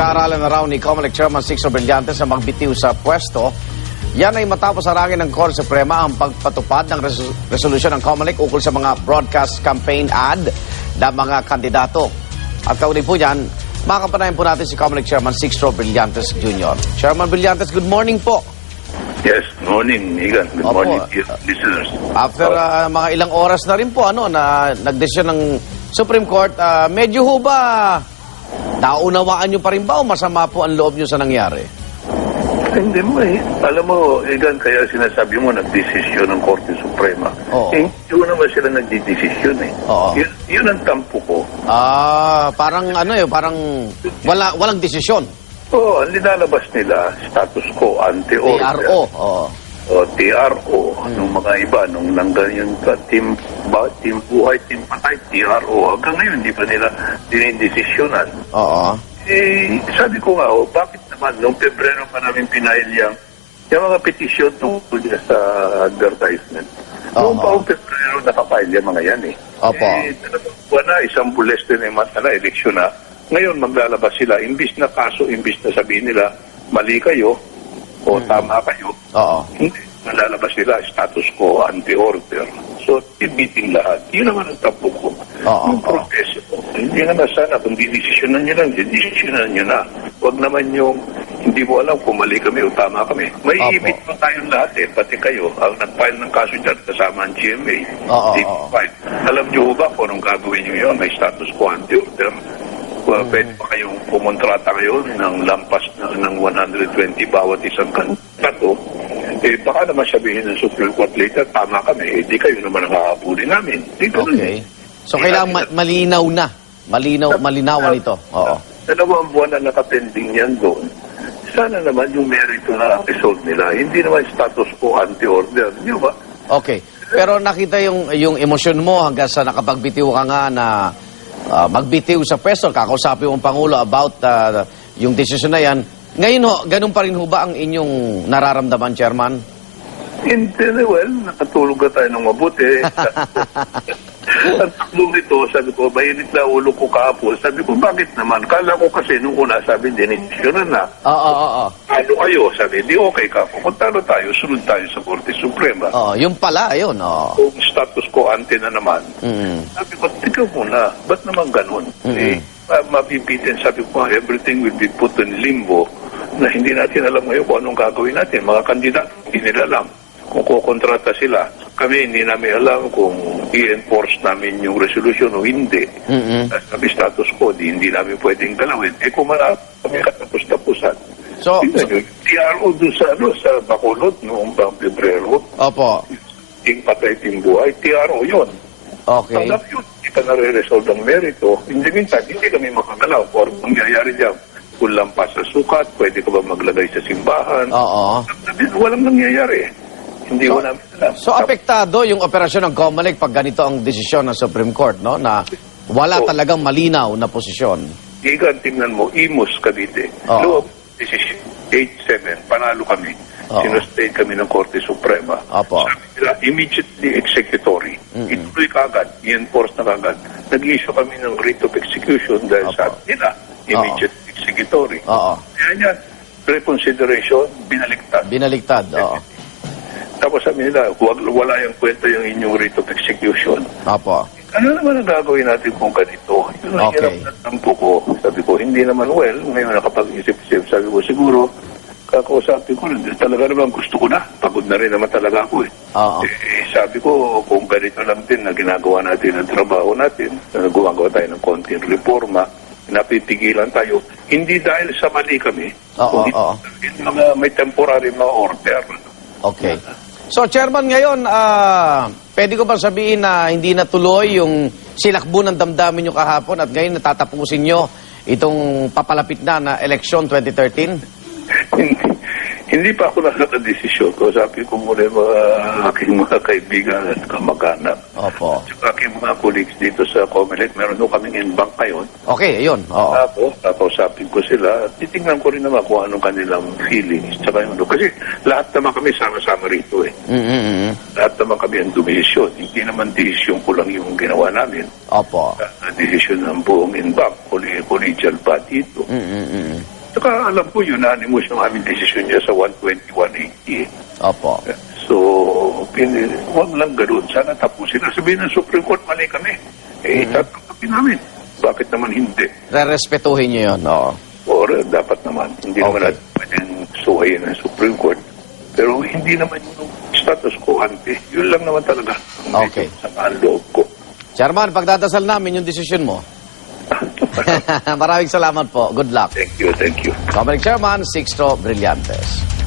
Pinag-aaralan na raw ni Comelec Chairman Sixto Brillantes na magbitiw sa pwesto. Yan ay matapos harangin ng Korte Suprema ang pagpatupad ng res- resolusyon ng Comelec ukol sa mga broadcast campaign ad ng mga kandidato. At kaunay po yan, makakapanayan po natin si Comelec Chairman Sixto Brillantes Jr. Chairman Brillantes, good morning po. Yes, morning, Igan. Good Opo. morning, dear listeners. After ah, mga ilang oras na rin po ano na nagdesisyon ng Supreme Court, ah, medyo ho ba naunawaan nyo pa rin ba o masama po ang loob nyo sa nangyari? Hindi mo eh. Alam mo, Igan, kaya sinasabi mo nagdesisyon ng Korte Suprema. Oo. Eh, hindi ko naman sila nagdidesisyon eh. Oo. Yun, yun ang tampo ko. Ah, parang ano eh, parang wala walang desisyon. Oo, ang nilalabas nila, status quo, anti-order. TRO. Oo. O TRO, nung mga iba, nung nanggal yung team, ba, team buhay, team patay, TRO. Hanggang ngayon, hindi pa nila dinidesisyonan. Oo. Eh, sabi ko nga, oh, bakit naman, nung Pebrero pa namin pinail yung, yung mga petisyon tungkol niya sa advertisement. Noong Oo. pa ang Pebrero nakapile yung mga yan eh. Opo. Eh, buwan na, isang bules din yung mata na, eleksyon na. Ngayon, maglalabas sila, imbis na kaso, imbis na sabihin nila, mali kayo, o tama kayo, Oo. hindi. Nalalabas nila, status quo, anti-order. So, ibiting lahat. Yun naman ang tapo ko. Oo, Yung oo. proseso, hindi naman sana, kung didesisyonan nyo lang, didesisyonan nyo na. Huwag naman yung, hindi mo alam kung mali kami o tama kami. May Opo. ibig pa tayong lahat eh, pati kayo, ang nag-file ng kaso dyan, kasama ang GMA. Oo, oo. Alam nyo ba kung anong gagawin nyo yun? May status quo, anti-order. Mm. pwede pa kayong pumontrata ngayon ng lampas na, ng 120 bawat isang kandidato. Eh, baka naman sabihin ng Supreme Court later, tama kami, eh, di kayo naman ang hahabulin namin. Di ganun Okay. eh. So kailangan ma- malinaw na. Malinaw, malinawan ito. Oo. Dalawang buwan na nakapending yan doon. Sana naman yung merito na result nila, hindi naman status quo anti-order. Di ba? Okay. Pero nakita yung yung emosyon mo hanggang sa nakapagbitiw ka nga na ah, magbitiw sa pwesto, kakausapin mo ang Pangulo about ah, yung desisyon na yan. Ngayon ho, ganun pa rin ho ba ang inyong nararamdaman, Chairman? Hindi, well, nakatulog ka tayo ng mabuti. Ang takbo nito, sabi ko, mainit na ulo ko kahapon. Sabi ko, bakit naman? Kala ko kasi nung una, sabi, dinisyonan na. Oo, oo, oo. Ano kayo? Sabi, di okay ka. Pumunta na tayo, sunod tayo sa Korte Suprema. Oo, yung pala, ayun, oo. Kung status ko ante na naman. Mm. Sabi ko, tika muna, ba't naman ganun? Eh, ma- mabibitin, sabi ko, everything will be put in limbo na hindi natin alam ngayon kung anong gagawin natin. Mga kandidato, hindi nila alam kung kukontrata sila. Kami, hindi namin alam kung i-enforce namin yung resolution o hindi. Mm-mm. At status quo, di, hindi namin pwedeng galawin. Eh kung marami kami katapos-tapusan. So, Tingnan nyo, TRO dun sa, ano, sa Bacolod noong bang Pebrero, opo. ting patay ting buhay, TRO yun. Okay. Tanggap yun, hindi pa nare-resolve ang merito. In the meantime, hindi kami makagalaw or mangyayari dyan. Kung lampas sa sukat, pwede ka ba maglagay sa simbahan? Oo. Walang nangyayari. Hindi So- ko namin alam. So, apektado yung operasyon ng COMELEC pag ganito ang desisyon ng Supreme Court, no? Na wala Oo. talagang malinaw na posisyon. Igan, tingnan mo, Imus, Cavite. Oo. Loob, decision 8-7, panalo kami. Oo. Sinustain kami ng Korte Suprema. Opo. Sabi nila, immediately executory. Ituloy ka agad, i-enforce na agad. Nag-issue kami ng writ of execution dahil Opo. sabi nila, immediate executory. Oo. Kaya yan, reconsideration, binaliktad. Binaligtad, oo. Tapos sabi nila, wag, wala yung kwenta yung inyong writ of execution. Opo. Ano naman ang gagawin natin kung ganito? Yun ang Okay. hirap na tampo ko. Sabi ko, hindi naman well. Ngayon nakapag-isip-isip. Sabi ko, siguro, kakausapin ko, talaga naman gusto ko na. Pagod na rin naman talaga ako eh. Oo. Eh, sabi ko, kung ganito lang din na ginagawa natin ang trabaho natin, na gumagawa tayo ng konting reforma, napipigilan tayo, hindi dahil sa mali kami. Kundi dahil mga may temporary mga order. Okay. So, Chairman, ngayon, ah, pwede ko ba sabihin na hindi natuloy yung silakbo ng damdamin nyo kahapon at ngayon natatapusin nyo itong papalapit na na election 2013? Hindi, pa ako nakakadesisyon. Kausapin ko muna yung mga aking mga kaibigan at kamag-anak. Opo. At aking mga colleagues dito sa Comelec. Meron doon kaming in-bank ngayon. Okay, ayun. Oo. Ako, kakausapin ko sila. at Titingnan ko rin naman kung anong kanilang feelings. Tsaka yung, ano. kasi lahat naman kami sama-sama rito eh. Mm-mm-mm. Lahat naman kami ang dumisyon. Hindi naman desisyon ko lang yung ginawa namin. Opo. Uh, desisyon ng buong in-bank, colle- collegial body ito. Mm-mm-mm. Saka alam ko, unanimous yung aming desisyon niya sa 12180. Opo. So, pin, huwag lang ganun. Sana tapusin. Sabihin ng Supreme Court, mali kami. Eh, Mm-hmm. tatanggapin namin. Bakit naman hindi? Re-respetuhin nyo yun. Oo. Or dapat naman. Hindi naman Okay. natin pwedeng suwayin ng Supreme Court. Pero hindi naman yung status quo ante. Yun lang naman talaga. ang Okay. Sa loob ko. Chairman, pagdadasal namin yung desisyon mo. Maraming salamat po. Good luck. thank you, thank you. Comelec Chairman, Sixto Brillantes.